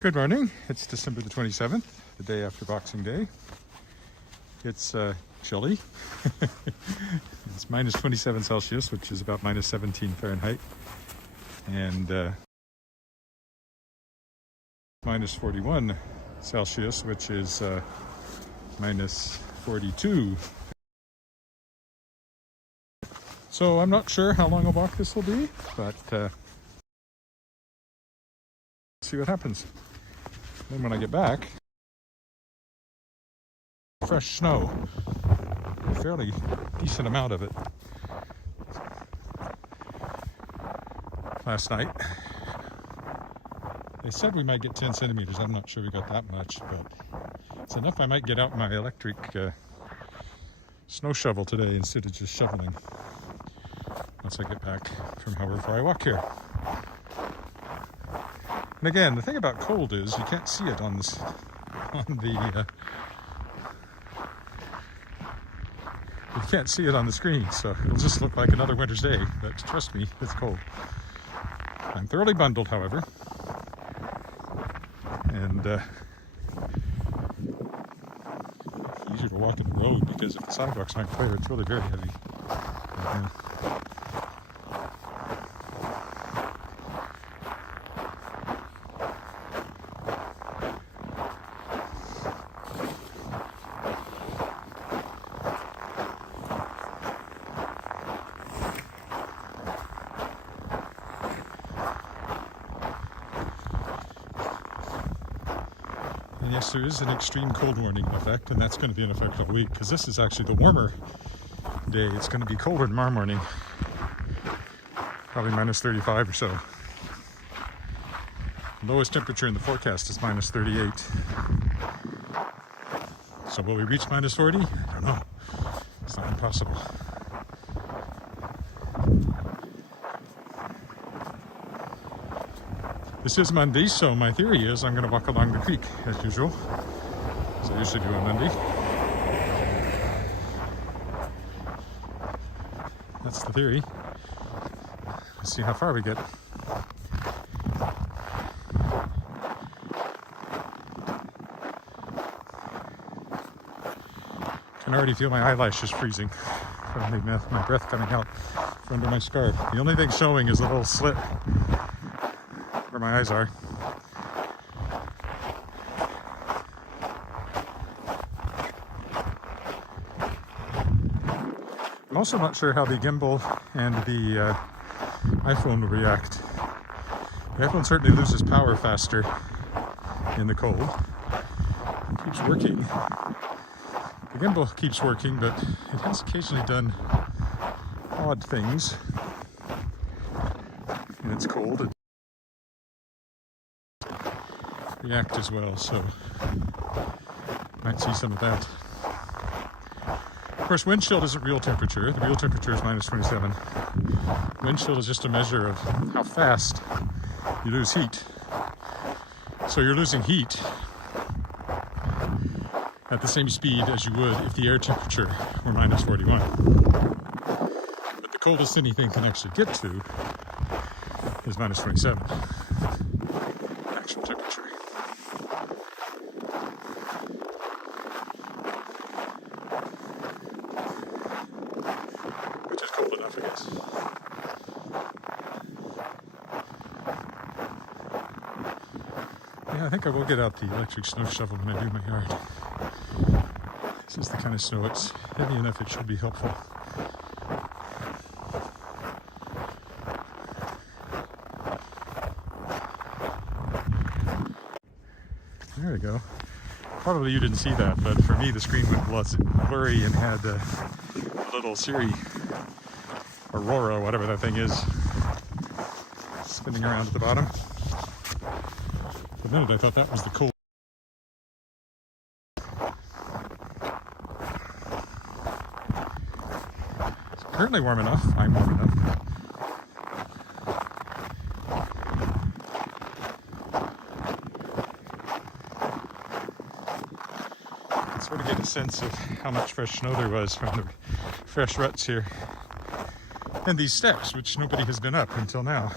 Good morning. It's December the 27th, the day after Boxing Day. It's chilly. It's minus 27 Celsius, which is about minus 17 Fahrenheit, and minus 41 Celsius, which is minus 42. So I'm not sure how long a walk this will be, but see what happens. Then when I get back, fresh snow, a fairly decent amount of it. Last night, they said we might get 10 centimeters. I'm not sure we got that much, but it's enough I might get out my electric snow shovel today instead of just shoveling once I get back from however far I walk here. And again, the thing about cold is you can't see it on the you can't see it on the screen, so it'll just look like another winter's day. But trust me, it's cold. I'm thoroughly bundled, however, and easier to walk in the road because if the sidewalks aren't clear, it's really very heavy. And yes, there is an extreme cold warning in effect, and that's going to be in effect all week because this is actually the warmer day. It's going to be colder tomorrow morning, probably minus 35 or so. Lowest temperature in the forecast is minus 38. So will we reach minus 40? I don't know. It's not impossible. This is Monday, so my theory is I'm going to walk along the creek as usual, as I usually do on Monday. That's the theory. Let's see how far we get. I can already feel my eyelashes freezing from my breath coming out from under my scarf. The only thing showing is a little slit where my eyes are. I'm also not sure how the gimbal and the iPhone will react. The iPhone certainly loses power faster in the cold. It keeps working. The gimbal keeps working, but it has occasionally done odd things. And it's cold. It react as well, so might see some of that. Of course, wind chill isn't real temperature. The real temperature is minus 27. Wind chill is just a measure of how fast you lose heat. So you're losing heat at the same speed as you would if the air temperature were minus 41. But the coldest anything can actually get to is minus 27. Actual temperature. Which is cold enough, I guess. Yeah, I think I will get out the electric snow shovel when I do my yard. This is the kind of snow, it's heavy enough it should be helpful. There we go. Probably you didn't see that, but for me the screen went blurry and had a little Siri Aurora, whatever that thing is, spinning around at the bottom. For a minute I thought that was the cold. It's currently warm enough. I'm warm enough. Sort of get a sense of how much fresh snow there was from the fresh ruts here. And these steps, which nobody has been up until now.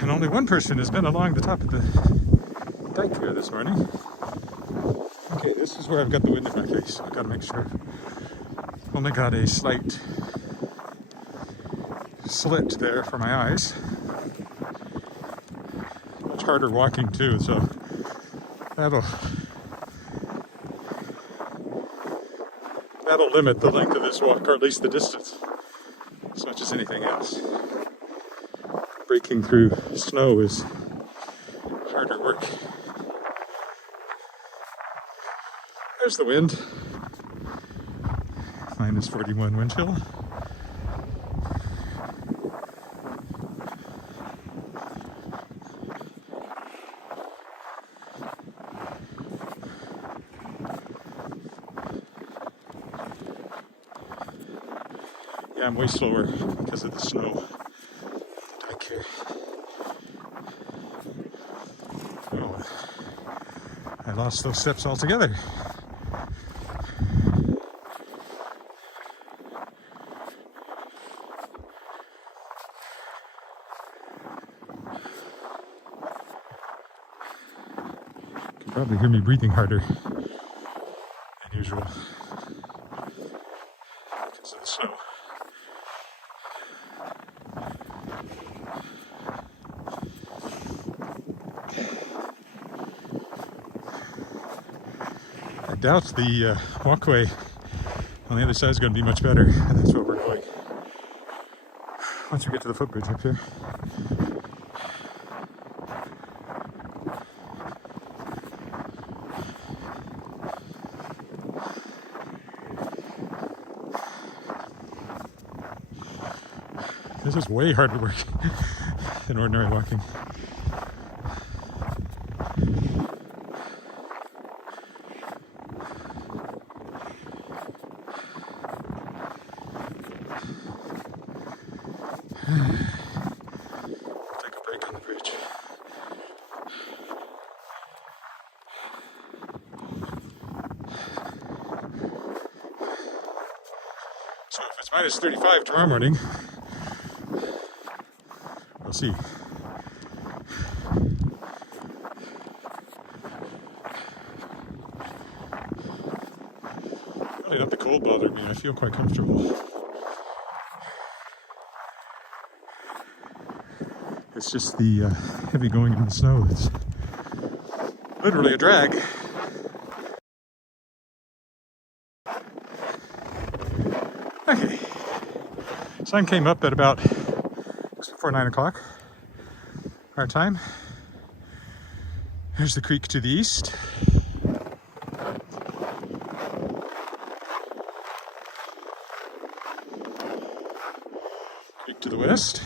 And only one person has been along the top of the dike here this morning. Okay, this is where I've got the wind in my face. I've got to make sure. Only got a slight slit there for my eyes. Much harder walking too, so that'll limit the length of this walk, or at least the distance, as much as anything else. Breaking through snow is harder work. There's the wind. Minus 41 wind chill. Yeah, I'm way slower because of the snow. Dike here. Oh, I lost those steps altogether. You can probably hear me breathing harder than usual because of the snow. I doubt the walkway on the other side is going to be much better. That's where we're going. Once we get to the footbridge up here. This is way harder work than ordinary walking. Take a break on the bridge. So if it's minus 35 tomorrow morning, we'll see. Really not the cold bothered me. I feel quite comfortable. It's just the heavy going in the snow that's literally a drag. Okay. Sun came up at about just before 9 o'clock our time. There's the creek to the east. Creek to the west.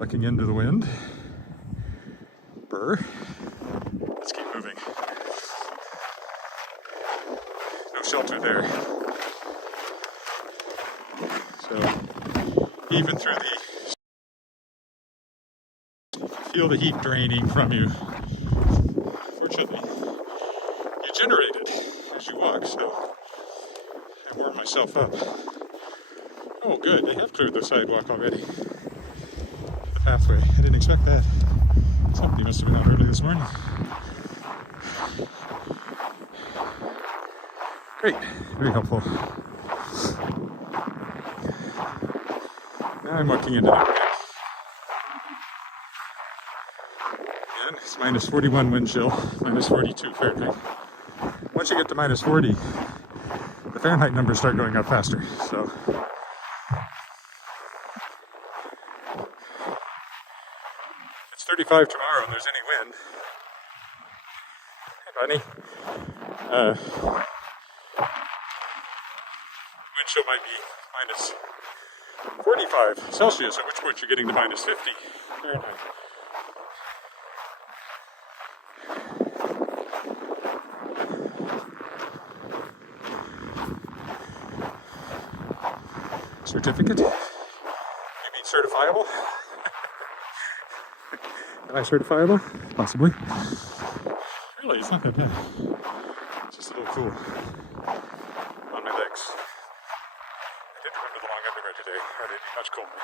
Looking into the wind. Burr. Let's keep moving. No shelter there. So even through the, you feel the heat draining from you. Fortunately, you generate it as you walk, so I warm myself up. Oh good, they have cleared the sidewalk already. The pathway. I didn't expect that. Somebody must have been out early this morning. Great, very helpful. Now I'm walking into that. Again, it's minus 41 wind chill, minus 42 Fahrenheit. Once you get to minus 40, the Fahrenheit numbers start going up faster. So if it's 35 tomorrow and there's any wind, hey buddy, wind chill might be minus 45 Celsius, at which point you're getting to minus 50 Fahrenheit. Certificate? You mean certifiable? Am I certifiable? Possibly. Really, it's not that bad. It's just a little cool on my legs. I did remember the long underwear today, or they'd be much colder.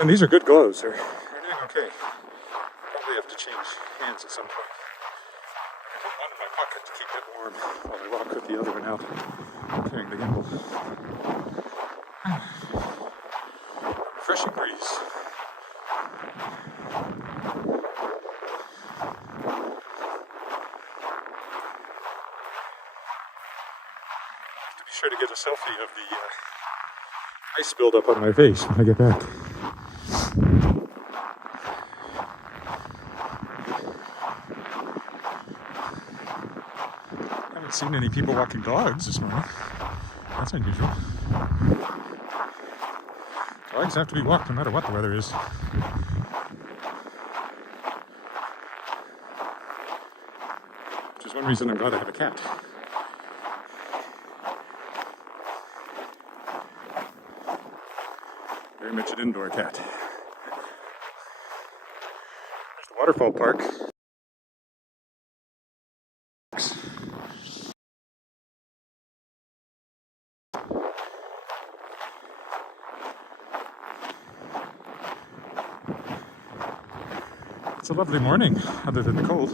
And these are good gloves. They're doing okay. Probably have to change hands at some point. I put one in my pocket to keep it warm while I walk with the other one out, carrying the gimbal. Refreshing breeze. Be sure to get a selfie of the ice buildup on my face when I get back. I haven't seen any people walking dogs this morning. That's unusual. Dogs have to be walked no matter what the weather is. Which is one reason I'm glad I have a cat. Very much an indoor cat. There's the waterfall park. It's a lovely morning, other than the cold.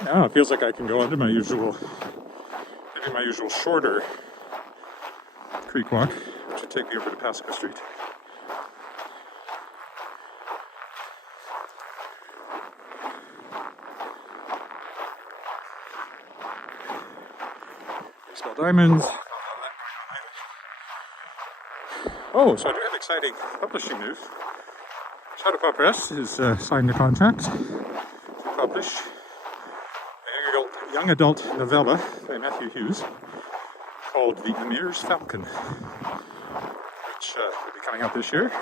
I know, it feels like I can go under my usual, maybe my usual shorter creek walk, which would take me over to Pasco Street. Baseball diamonds. Oh, so I do have exciting publishing news. Shadowpaw Press has signed a contract to publish a young adult novella by Matthew Hughes called The Emir's Falcon, which will be coming out this year.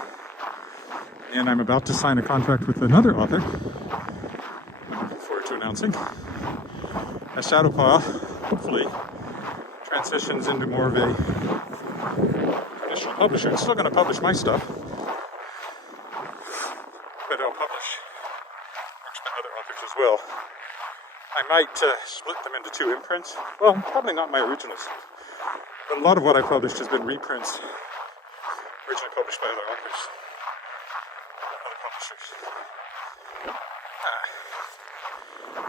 And I'm about to sign a contract with another author I'm looking forward to announcing. As Shadowpaw hopefully transitions into more of a traditional publisher. I'm still going to publish my stuff, but I'll publish works by other authors as well. I might split them into two imprints. Well, probably not my originals. But a lot of what I published has been reprints originally published by other authors, other publishers.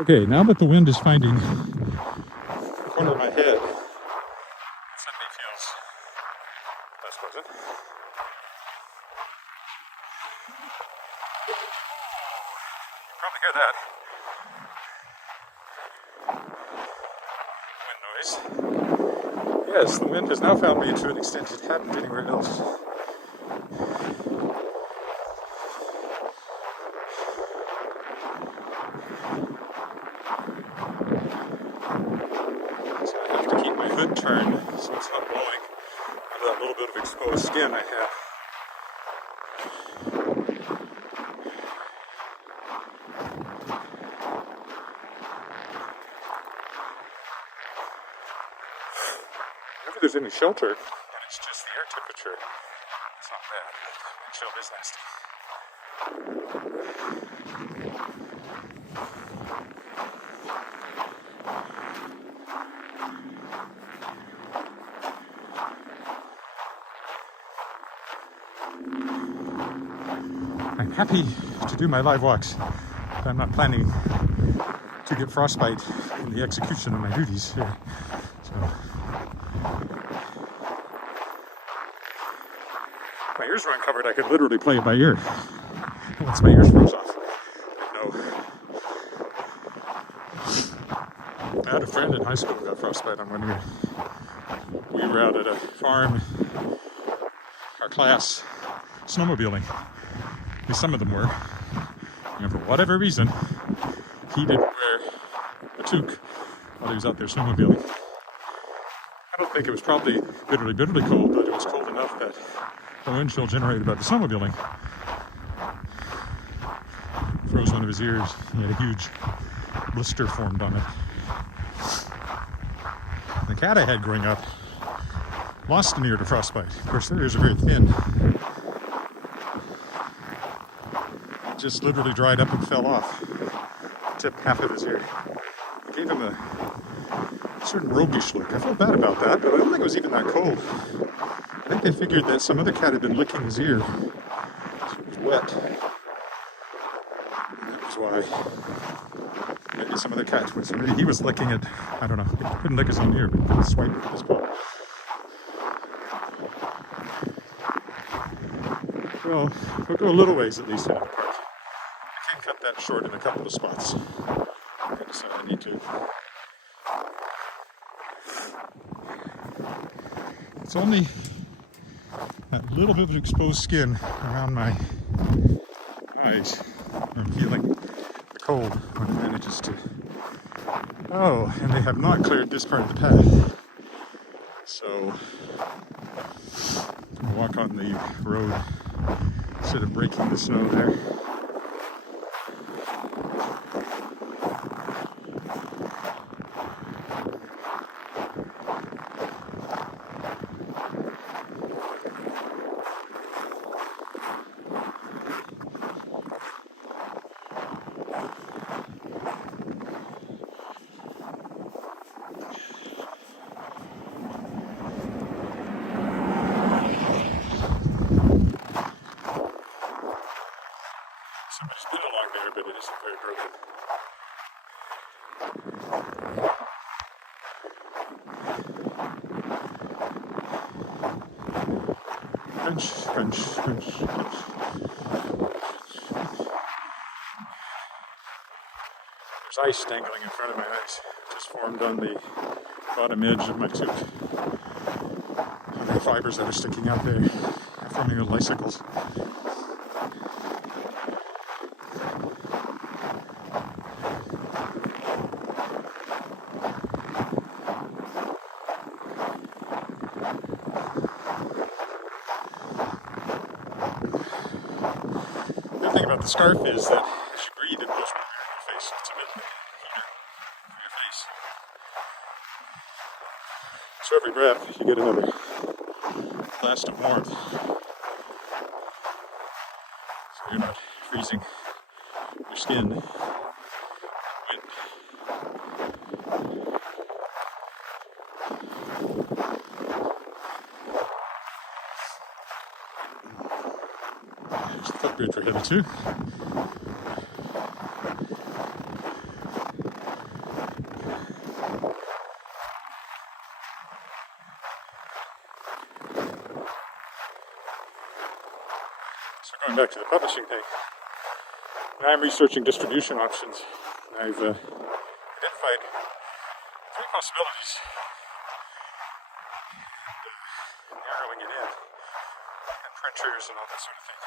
Okay, now that the wind is finding the corner of my head, it suddenly feels less pleasant. You probably hear that. Yes, the wind has now found me to an extent it hadn't anywhere else. So I have to keep my hood turned so it's not blowing over that little bit of exposed skin I have. If there's any shelter, and it's just the air temperature, it's not bad. The chill is nasty. I'm happy to do my live walks, but I'm not planning to get frostbite in the execution of my duties here. So. My ears were uncovered, I could literally play it by ear. Once my ears froze off. No. I had a friend in high school who got frostbite on one ear. We were out at a farm, our class, snowmobiling. At least some of them were. And for whatever reason, he didn't wear a toque while he was out there snowmobiling. I don't think it was probably bitterly cold, but it was cold enough that the wind chill generated by the snowmobiling froze one of his ears. He had a huge blister formed on it. The cat I had growing up lost an ear to frostbite. Of course, their ears are very thin. It just literally dried up and fell off. Tipped half of his ear. It gave him a certain roguish look. I felt bad about that, but I don't think it was even that cold. I think they figured that some other cat had been licking his ear. It was wet. And that was why. Maybe some other cat was. Maybe he was licking it. I don't know. He couldn't lick his own ear, but he could swipe with his paw. Well, we'll go a little ways at least into the park. I can cut that short in a couple of spots. I decided I need to. It's only that little bit of exposed skin around my eyes. I'm feeling the cold when it manages to. Oh, and they have not cleared this part of the path. So I'll walk on the road instead of breaking the snow there. Somebody's been along there, but it isn't very broken. Crunch, crunch, crunch, crunch. There's ice dangling in front of my eyes. It just formed on the bottom edge of my tooth. The fibers that are sticking out there are forming little icicles. The thing about the scarf is that as you breathe, it goes right in your face. It's a bit heater for your face. So every breath, you get another blast of warmth. So you're not freezing your skin. Wind. There's the footbridge we're headed to. So going back to the publishing thing, now I'm researching distribution options. I've identified 3 possibilities. Narrowing it in, and printers and all that sort of thing.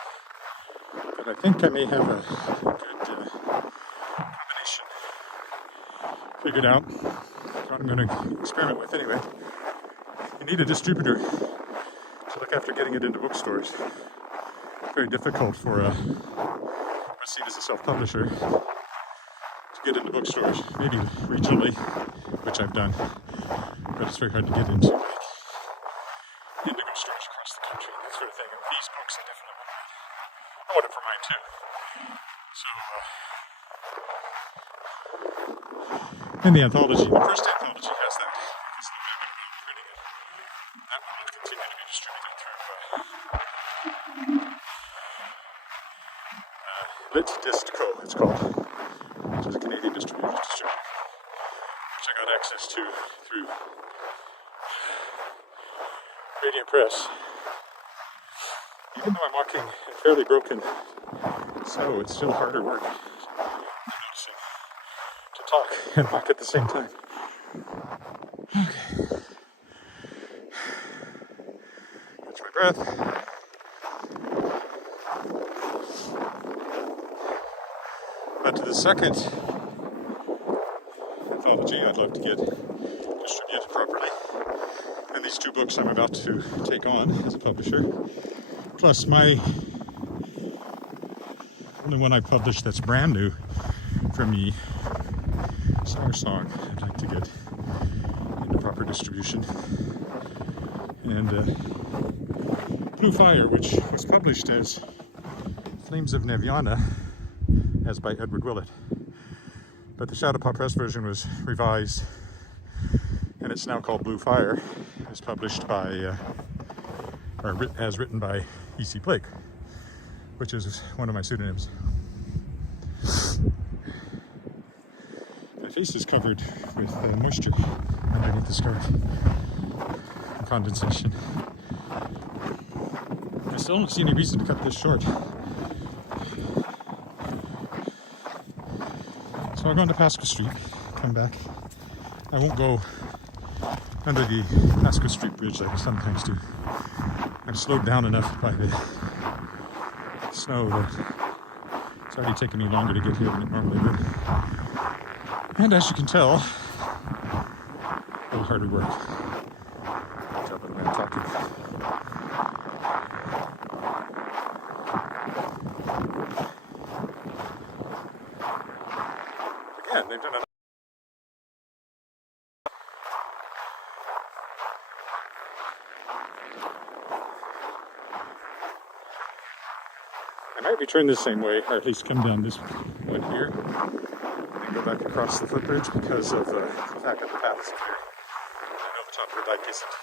But I think I may have a good combination figured out. What I'm going to experiment with anyway. You need a distributor to look after getting it into bookstores. It's very difficult for what's seen as a self-publisher to get into bookstores. Maybe regionally, which I've done, but it's very hard to get into indigo stores across the country, that sort of thing. And these books I definitely want to read. I want it for mine too. So, and the anthology, the first anthology has that. That's the way I'm going to be printing it. That one will continue to be distributed through Lit Disc Co. It's called, which is a Canadian distributor, which I got access to through Radiant Press. Even though I'm walking in fairly broken snow, it's still harder work. I'm noticing to talk and walk at the same time. Okay. Catch my breath. But to the second anthology I'd love to get distributed properly. And these 2 books I'm about to take on as a publisher. Plus the only one I published that's brand new for me, Song, I'd like to get into proper distribution And Blue Fire, which was published as Flames of Neviana, as by Edward Willett. But the Shadowpaw Press version was revised, and it's now called Blue Fire. It's published by, as written by E.C. Blake, which is one of my pseudonyms. My face is covered with moisture underneath the scarf and condensation. I still don't see any reason to cut this short. So I'm going to Pasco Street, come back. I won't go under the Pasco Street Bridge like I sometimes do. I've slowed down enough by the snow that it's already taken me longer to get here than it normally would. And as you can tell, a little harder work. Tell by the way I'm talking. Again, they've done enough. I might return this same way, or at least come down this one here, and go back across the footbridge because of the fact that the path is clear. I know the top of the dike isn't.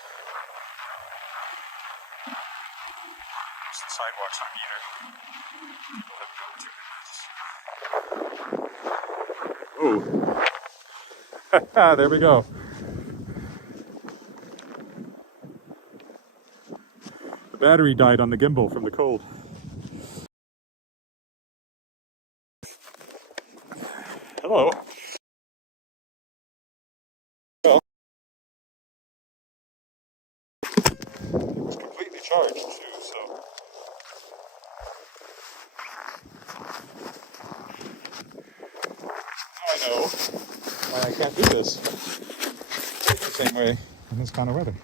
Most of the sidewalks on either. People have to go 2 minutes. Oh, there we go. The battery died on the gimbal from the cold. Hello. Well, it's completely charged too, so. Now I know why I can't do this the same way in this kind of weather.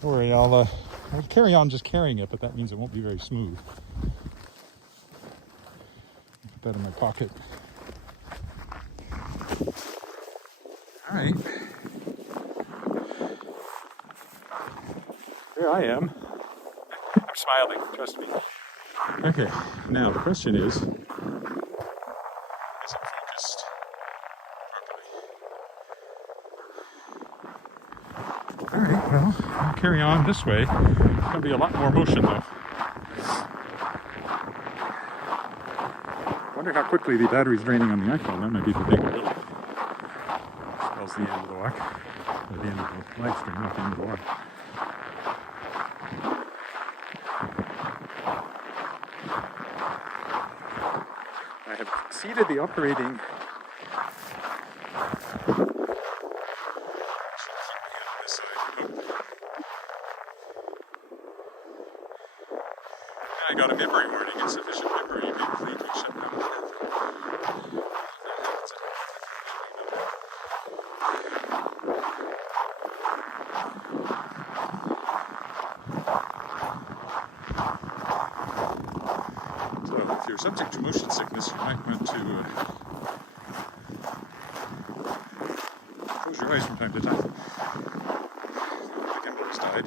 Don't worry, I'll carry on just carrying it, but that means it won't be very smooth. Put that in my pocket. All right. Here I am. I'm smiling, trust me. Okay, now the question is it focused properly? All right, well, I'll carry on this way. There's going to be a lot more motion, though. I wonder how quickly the battery's draining on the iPhone. That might be the big deal. Spells the end of the walk. Or the end of the live stream, not the end of the walk. I have exceeded the operating. I got a memory warning, insufficient memory, complete shutdown. So, if you're subject to motion sickness, you might want to close your eyes from time to time. The gimbal has died.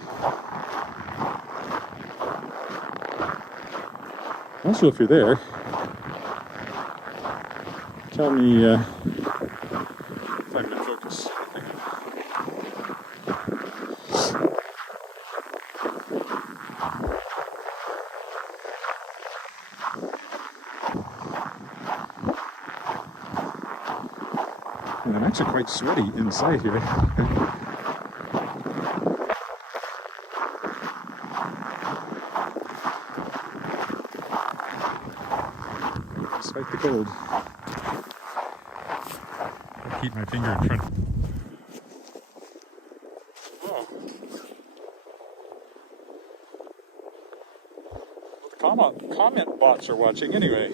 Also, if you're there, tell me if I'm in focus. And I'm actually quite sweaty inside here. Despite the cold, I'll keep my finger in front. Oh. Well, the comment bots are watching anyway.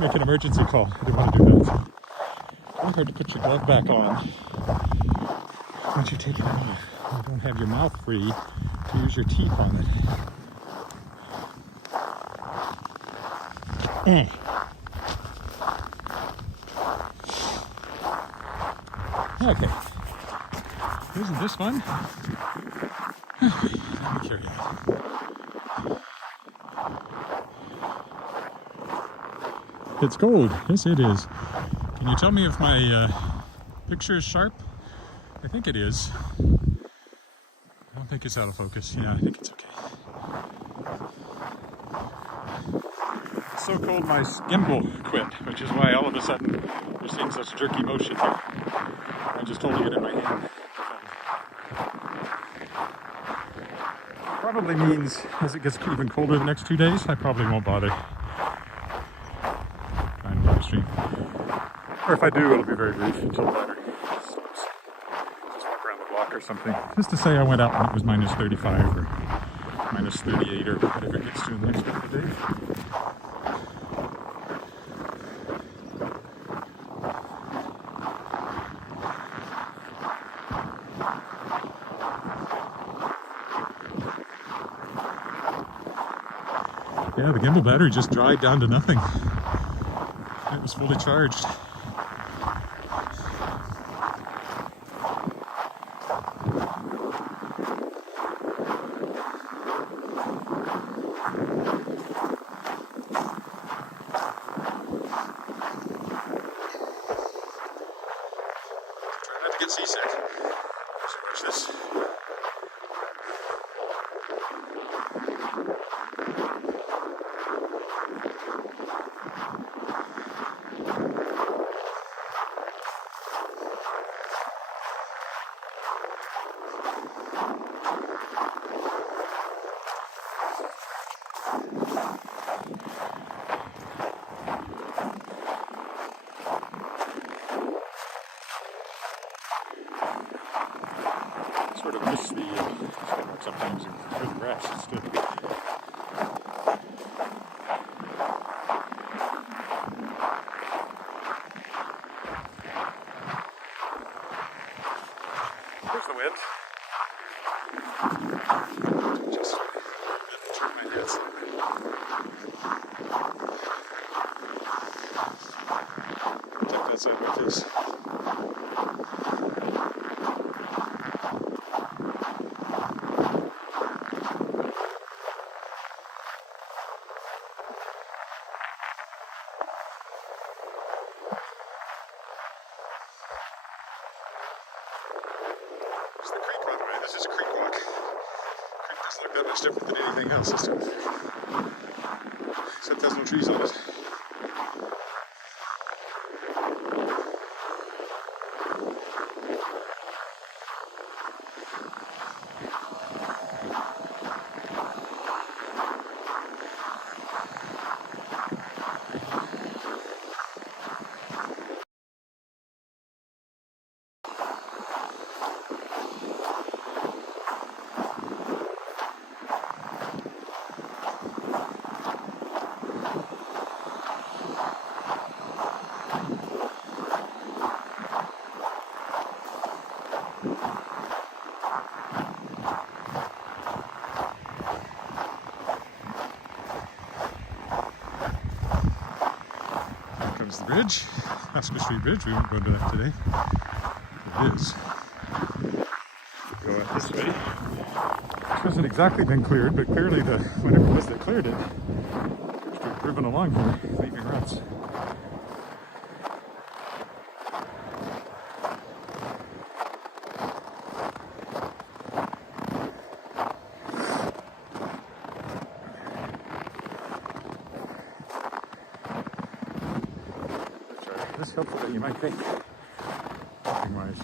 Make an emergency call. I didn't want to do that. Remember to put your glove back on once you take it off. You don't have your mouth free to use your teeth on it. Okay. Isn't this fun? Let me carry on. It's gold. Yes, it is. Can you tell me if my picture is sharp? I think it is. I don't think it's out of focus. Yeah, I think it's okay. It's so cold my gimbal quit, which is why all of a sudden you're seeing such jerky motion here. I'm just holding it in my hand. Probably means as it gets even colder the next 2 days, I probably won't bother trying to live stream. Or if I do, it'll be very brief until the battery stops. Just walk around the block or something. Just to say I went out when it was minus 35 or minus 38 or whatever it gets to in the next couple of days. Yeah, the gimbal battery just dried down to nothing. It was fully charged. Try not to get seasick. So watch this. Sort of miss the sidewalk sometimes for the grass. It's good. There's the wind. Just turn my head slightly. Take that sidewalk, please. It's the creek, by the way. This is a creek walk. The creek doesn't look that much different than anything else. Except there's no trees on it. The bridge, Pasco Street Bridge. We won't go to that today. It is. Go out this way. It hasn't exactly been cleared, but clearly whatever it was that cleared it, appears to have driven along here, leaving ruts. This helpful that you might think, wise.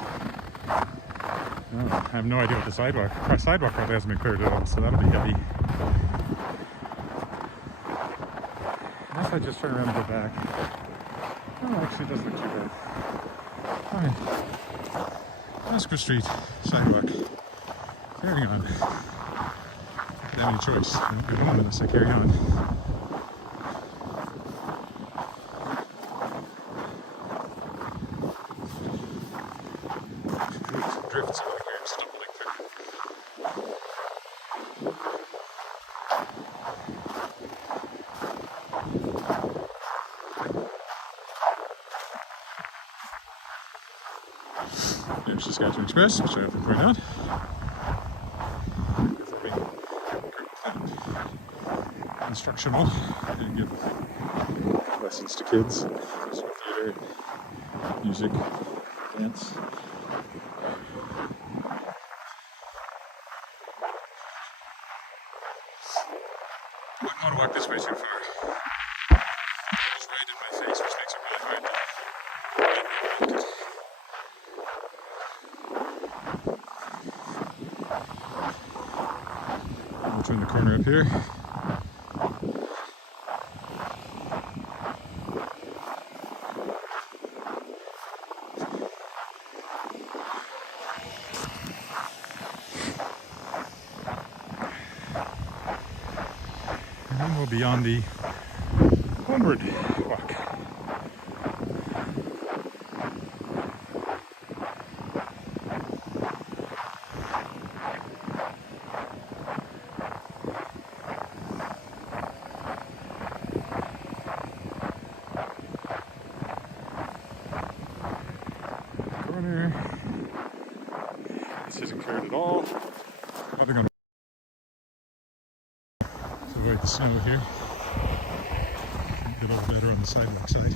Oh, I have no idea what the sidewalk probably hasn't been cleared at all, so that'll be heavy. Unless I just turn around and go back. Oh, actually it doesn't look too bad. Alright. Pasco Street sidewalk. Carrying on. I don't have any choice. I don't do one unless I carry on. Drifts over here, stumbling through. There's Saskatchewan Express, which I often point out. Instructional and give lessons to kids, so theater, music, dance. I don't want to walk this way too far. It's right in my face, which makes it really hard to walk it. We'll turn the corner up here. And then we'll be on the homeward walk. Corner. This isn't cleared at all. How they're going to avoid the snow here. Get a little better on the sidewalk side.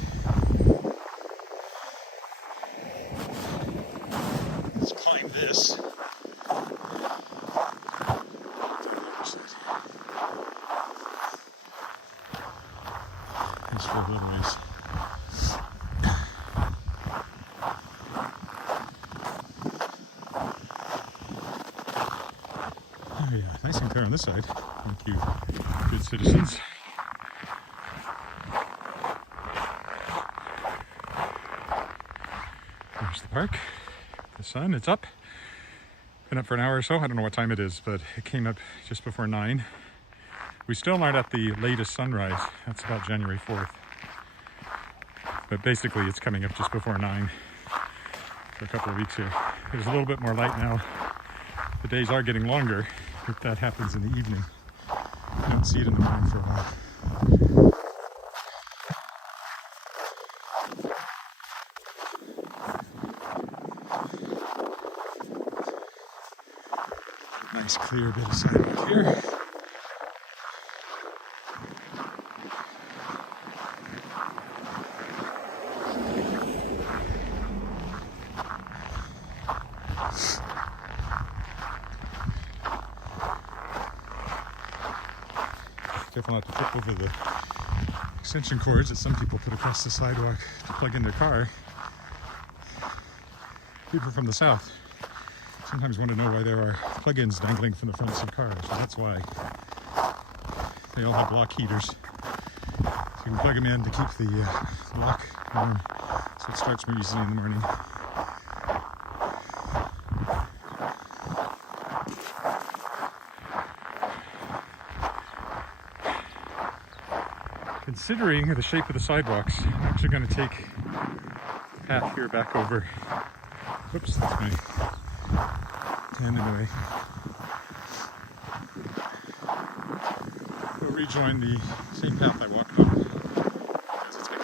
Let's climb this. Just for a little ways. Oh yeah, nice and clear on this side. Thank you, good citizens. There's the park. The sun, it's up. Been up for an hour or so. I don't know what time it is, but it came up just before 9. We still aren't at the latest sunrise. That's about January 4th. But basically it's coming up just before 9 for a couple of weeks here. There's a little bit more light now. The days are getting longer, if that happens in the evening. I don't see it in the morning for a while. Nice clear bit of sidewalk here. Careful not to trip over the extension cords that some people put across the sidewalk to plug in their car. People from the south sometimes want to know why there are plug-ins dangling from the fronts of cars. Well, that's why. They all have block heaters. So you can plug them in to keep the block warm so it starts more easily in the morning. Considering the shape of the sidewalks, I'm actually going to take the path here back over. Whoops, that's my hand in the way. We'll rejoin the same path I walked on because it's been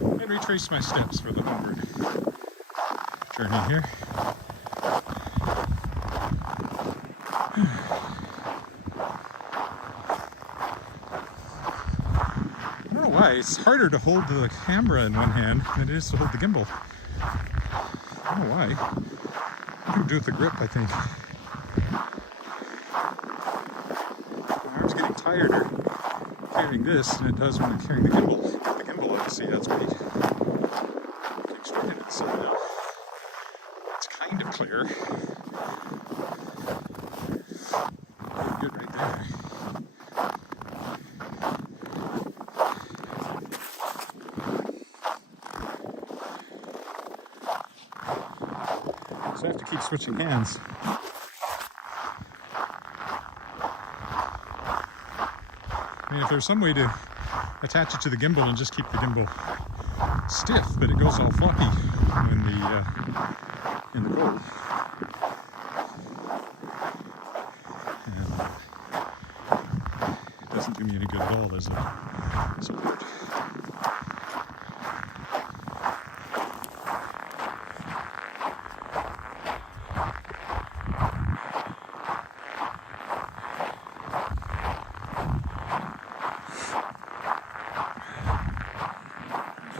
cleared. And retrace my steps for the homeward journey here. It's harder to hold the camera in one hand than it is to hold the gimbal. I don't know why. I can do it with the grip, I think. My arm's getting tireder carrying this than it does when I'm carrying the gimbal. Get the gimbal out. See, that's great. Looking straight into the sun now. It's kind of clear. Pretty good right there. So I have to keep switching hands. I mean, if there's some way to attach it to the gimbal and just keep the gimbal stiff, but it goes all floppy when in the cold. And it doesn't do me any good at all as a support.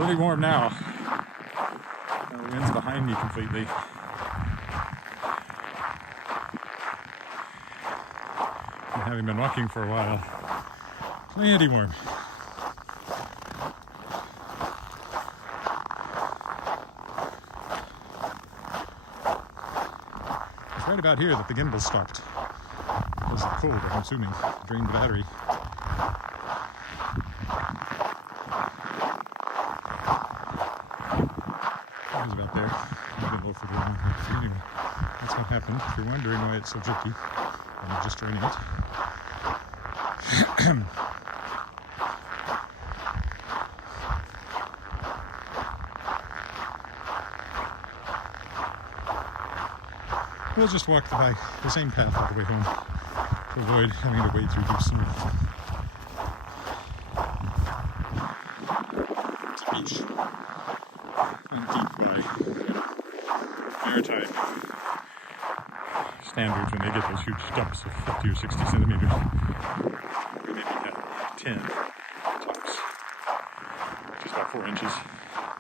Pretty warm now. The wind's behind me completely. And having been walking for a while, plenty warm. It's right about here that the gimbal stopped. It was cold, I'm assuming. Drained the battery. It was about there. Gimbal for the long. Anyway, that's what happened. If you're wondering why it's so jerky, I'm just draining it. We'll just walk the same path all the way home to avoid having to wade through deep snow. It's a beach. Not deep by maritime standards when they get those huge dumps of 50 or 60 centimeters. We maybe had 10 tops, which is about 4 inches.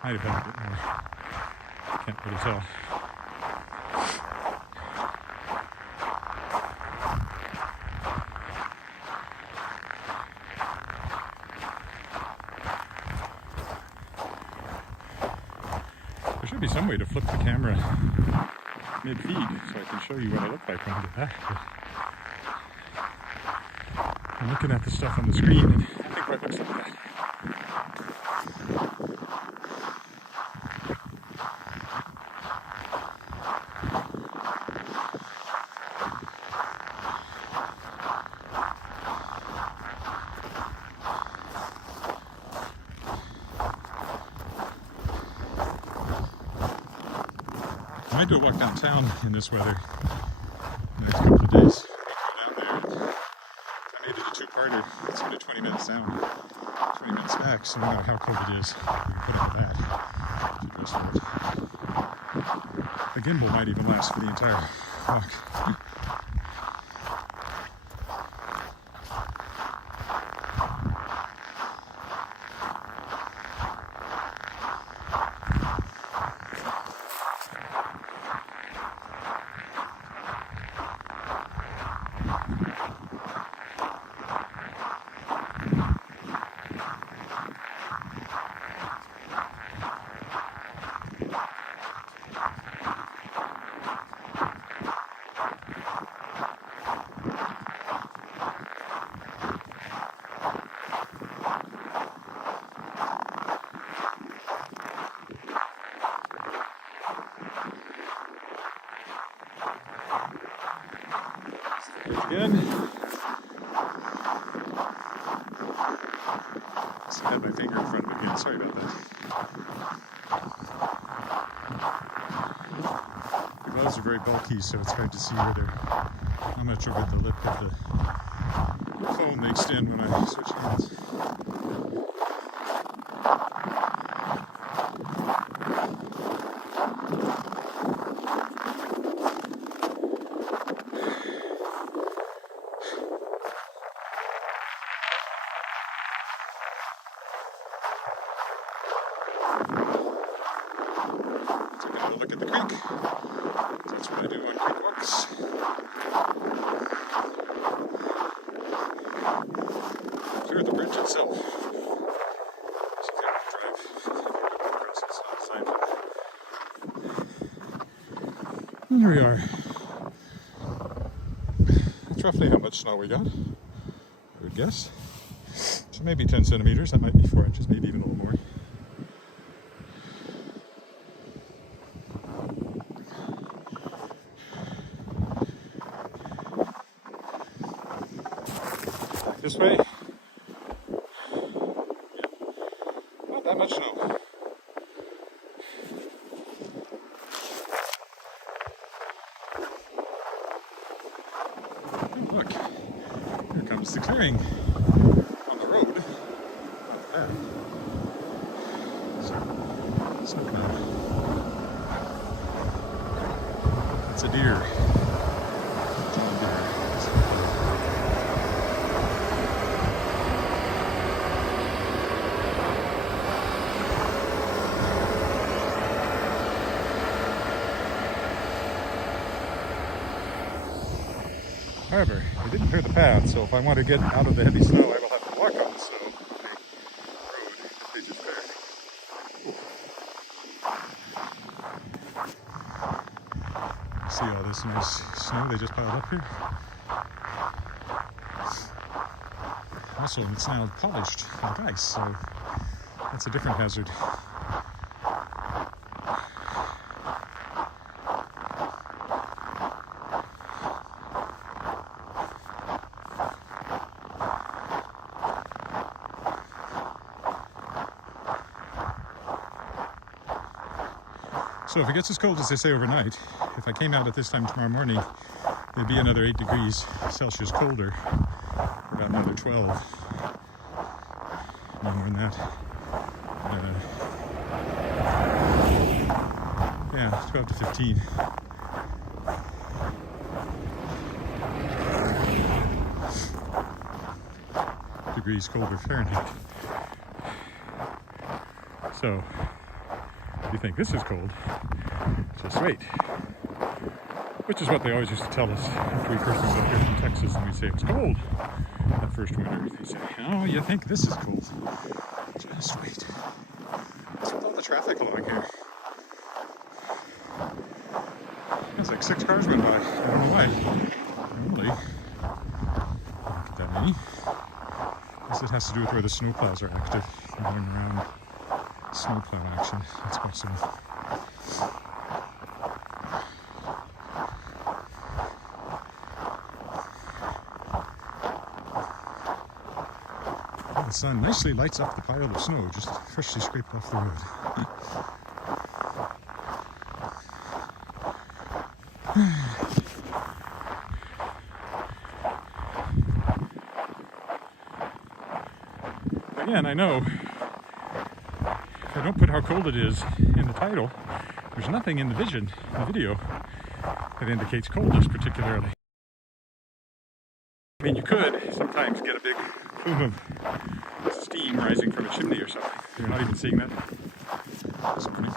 Might have been a bit more. Can't really tell. There should be some way to flip the camera mid-feed so I can show you what I look like when I get back. But I'm looking at the stuff on the screen and I think it looks like that. I might do a walk downtown in this weather the next couple of days. I'll go down there. I made it a two-parter. It's only 20 minutes down, 20 minutes back, so no matter how cold it is, we can put up with that to dress for it. The gimbal might even last for the entire walk. Again. So I had my finger in front of it again. Sorry about that. The gloves are very bulky, so it's hard to see whether how much over the lip of the phone they extend when I switch hands. Look at the creek. That's what I do on creek walks. Clear the bridge itself. So you have to drive across this side. And here we are. That's roughly how much snow we got, I would guess. So maybe 10 centimeters. That might be 4 inches, maybe even a little more. This way? Yeah. Not that much snow. Oh, look, here comes the clearing on the road. Not bad. So, snow cloud. It's a deer. However, I didn't clear the path, so if I want to get out of the heavy snow, I will have to walk on the snow on the road that they just cleared. See all this nice snow they just piled up here? Also, it's now polished like ice, so that's a different hazard. So if it gets as cold as they say overnight, if I came out at this time tomorrow morning, it'd be another 8 degrees Celsius colder, about another 12. No more than that. Yeah, 12 to 15. Degrees colder Fahrenheit. So, if you think this is cold, just wait. Which is what they always used to tell us after we first moved up here from Texas, and we'd say it was cold that first winter. They'd say, oh, you think this is cold? Just wait. What's with all the traffic along here? It's like 6 cars went by. I don't know why. Normally, not get that many. I guess it has to do with where the snowplows are active. They're going around snowplow action. That's possible. The sun nicely lights up the pile of snow just freshly scraped off the road. Again, I know if I don't put how cold it is in the title, there's nothing in the video that indicates coldness particularly. I mean, you could sometimes get a big plume of steam rising from a chimney or something. You're not even seeing that this morning.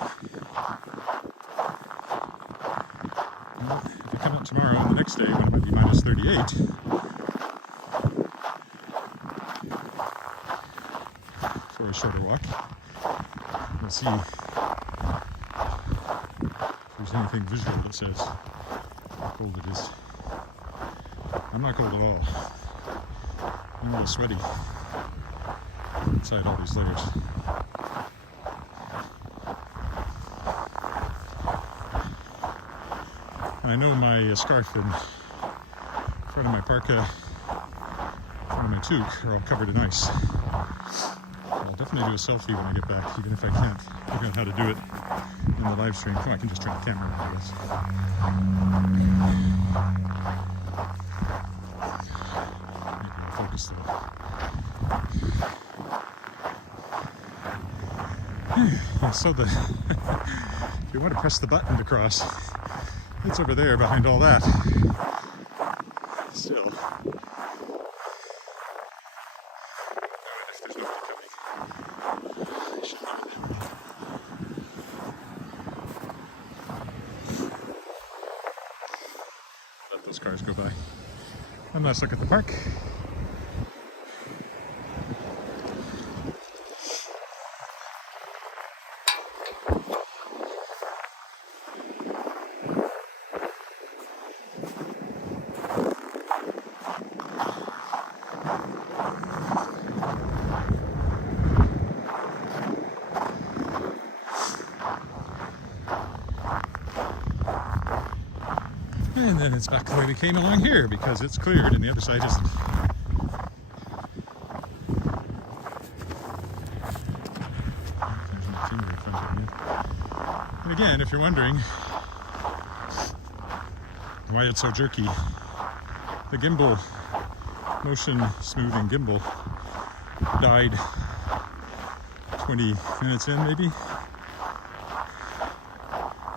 Well, if you come out tomorrow and the next day when it might be minus 38, for a shorter walk, we'll see if there's anything visual that says how cold it is. I'm not cold at all. I'm a little sweaty inside all these layers. I know my scarf and front of my parka, front of my toque are all covered in ice. I'll definitely do a selfie when I get back, even if I can't figure out how to do it in the live stream. Oh, I can just turn the camera on, I guess. Maybe I'll focus though. Yeah, so if you want to press the button to cross, it's over there behind all that. Still. If there's nobody coming. I should know that. Let those cars go by. One last look at the park. And then it's back the way we came along here because it's cleared and the other side isn't. There's my finger in front of me. And again, if you're wondering why it's so jerky, the gimbal, motion smoothing gimbal, died 20 minutes in maybe.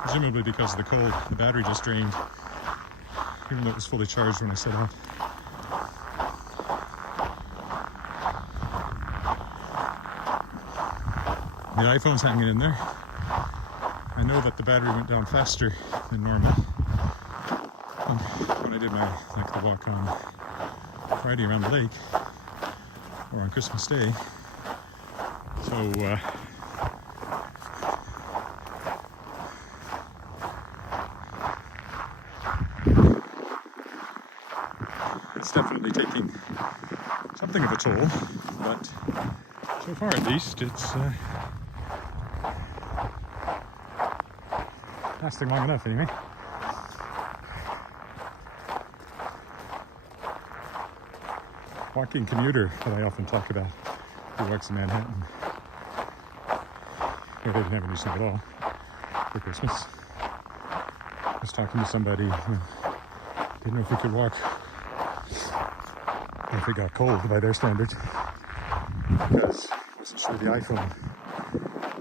Presumably because of the cold, the battery just drained. Even though it was fully charged when I set off. The iPhone's hanging in there. I know that the battery went down faster than normal. when I did the walk on Friday around the lake, or on Christmas Day. So it's definitely taking something of a toll, but so far at least it's lasting long enough anyway. Walking commuter that I often talk about, who walks in Manhattan. Well, they didn't have any snow at all for Christmas. I was talking to somebody who didn't know if we could walk if it got cold by their standards, because I wasn't sure the iPhone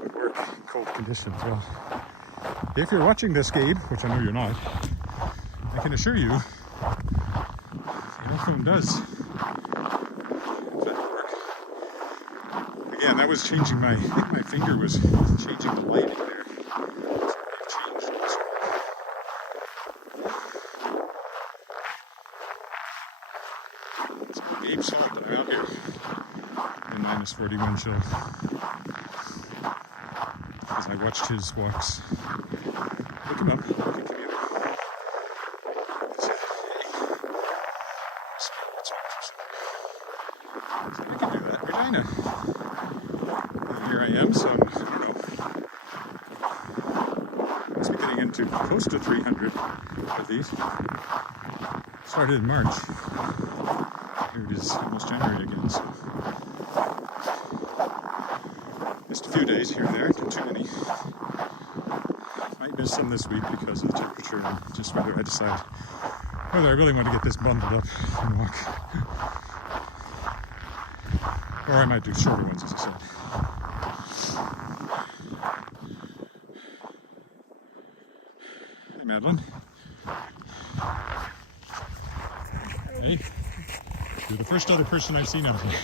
would work in cold conditions. Well, if you're watching this, Gabe, which I know you're not, I can assure you the iPhone does. Again, that was changing I think my finger was changing the lighting there. So it's Gabe's fault that I'm out here in -40 wind chill, as I watched his walks. Look him up, look at commute. So we can do that. Regina. Here I am, so I don't know. Must be getting into close to 300 of these. Started in March. Here it is, almost January again, so missed a few days here and there, not too many. Might miss some this week because of the temperature and just whether I decide whether I really want to get this bundled up and walk. Or I might do shorter ones, as I said. Hi, Madeline. Hey, you're the first other person I've seen out here.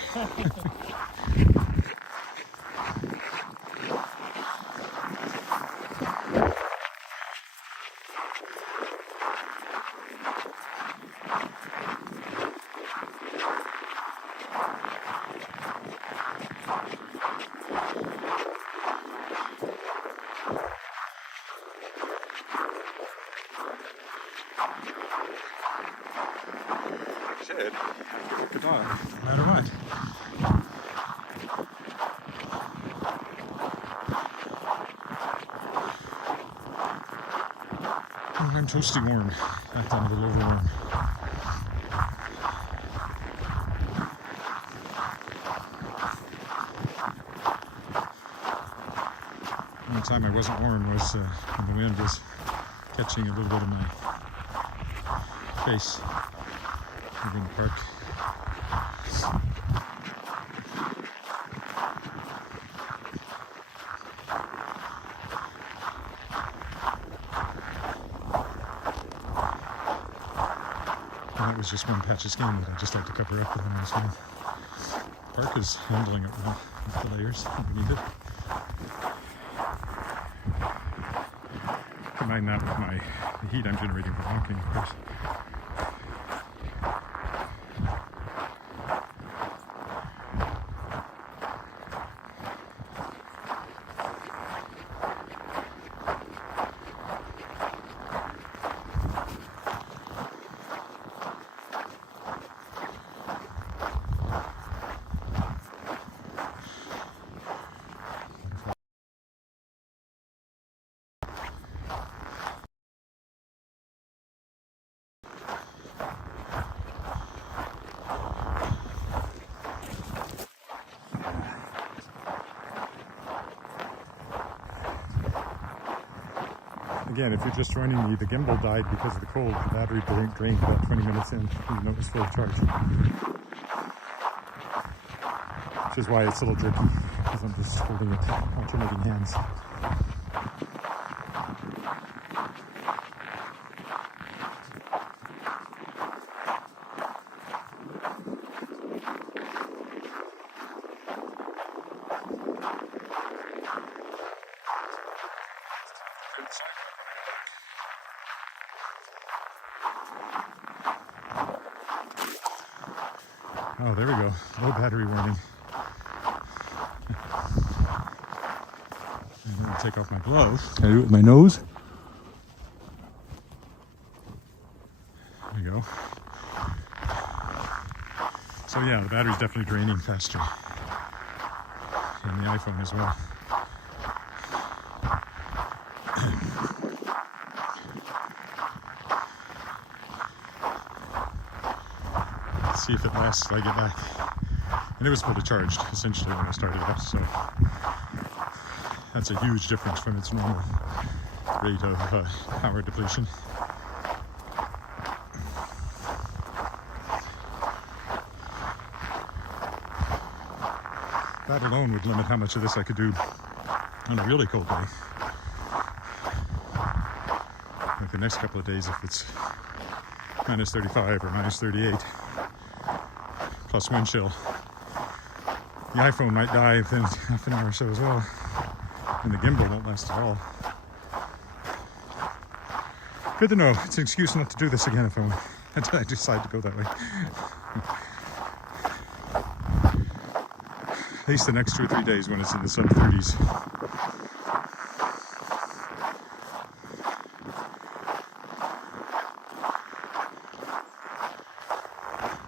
Said, I could walk a dog, no matter what. Oh, I'm toasty warm. Back down a little over warm. The only time I wasn't warm was when the wind was catching a little bit of my face over in the park. And that was just one patch of skin that I just like to cover up with this one. The park is handling it well with the layers underneath it. Combine that with the heat I'm generating for walking, of course. Again, if you're just joining me, the gimbal died because of the cold. The battery drained about 20 minutes in, even though it was full of charge. Which is why it's a little jerky, because I'm just holding it alternating hands. Oh, there we go. Low battery warning. I'm going to take off my gloves. Can I do it with my nose? There we go. So yeah, the battery's definitely draining faster. And the iPhone as well. Let's see if it lasts till I get back. And it was fully charged, essentially, when I started up, so that's a huge difference from its normal rate of power depletion. That alone would limit how much of this I could do on a really cold day. Like the next couple of days, if it's minus 35 or minus 38, plus wind chill, the iPhone might die within half an hour or so as well, and the gimbal won't last at all. Good to know. It's an excuse not to do this again if I decide to go that way. At least the next 2 or 3 days when it's in the sub-30s.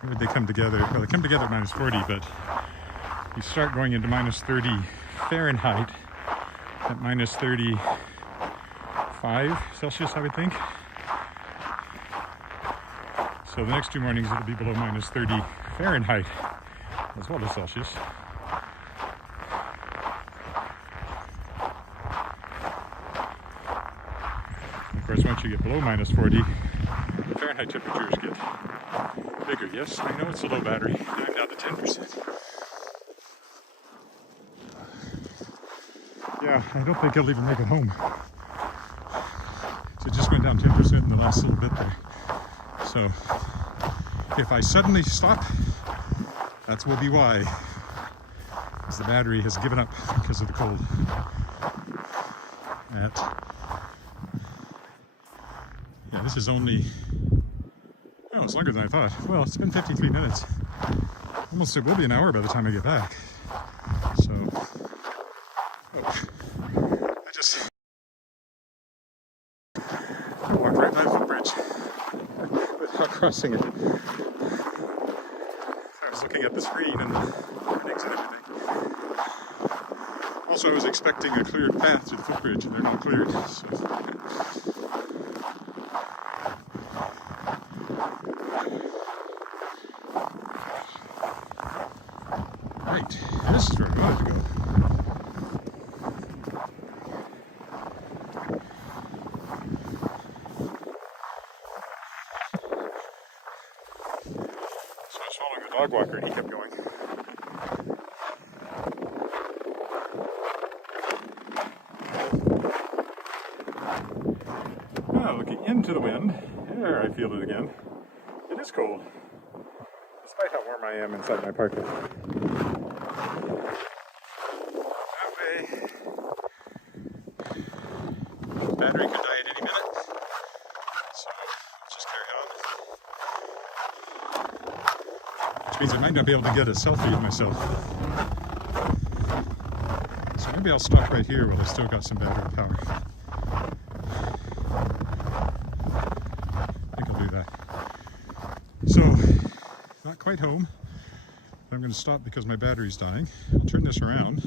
When would they come together? Well, they come together at minus 40, but you start going into minus 30 Fahrenheit at minus 35 Celsius, I would think. So the next 2 mornings it'll be below minus 30 Fahrenheit as well as Celsius. Of course, once you get below minus 40, the Fahrenheit temperatures get bigger. Yes, I know it's a low battery. I'm down to 10%. Yeah, I don't think I'll even make it home. So it just went down 10% in the last little bit there. So if I suddenly stop, that will be why. Because the battery has given up because of the cold. Yeah, this is only, oh, it's longer than I thought. Well, it's been 53 minutes. Almost, it will be an hour by the time I get back. So, I just walked right by the footbridge without crossing it. I was looking at the screen and the warnings and everything. Also, I was expecting a cleared path to the footbridge, and they're not cleared. So. Right, this is where I wanted to go. So I was following the dog walker and he kept going. Now looking into the wind, there I feel it again. It is cold, despite how warm I am inside my parka. That way, battery could die at any minute, so I'll just carry on. Which means I might not be able to get a selfie of myself. So maybe I'll stop right here while I still got some battery power. I think I'll do that. So, not quite home. I'm going to stop because my battery's dying. I'll turn this around.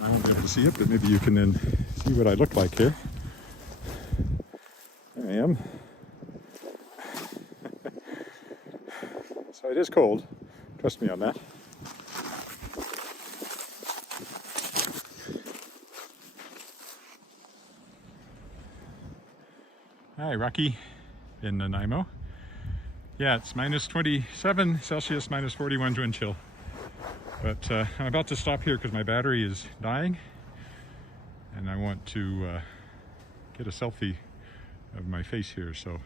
I won't be able to see it, but maybe you can then see what I look like here. There I am. So it is cold. Trust me on that. Hi, Rocky in Nanaimo. Yeah, it's minus 27 Celsius, minus 41 wind chill. But I'm about to stop here because my battery is dying. And I want to get a selfie of my face here. So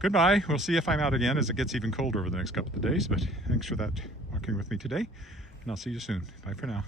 goodbye. We'll see if I'm out again as it gets even colder over the next couple of days. But thanks for that walking with me today. And I'll see you soon. Bye for now.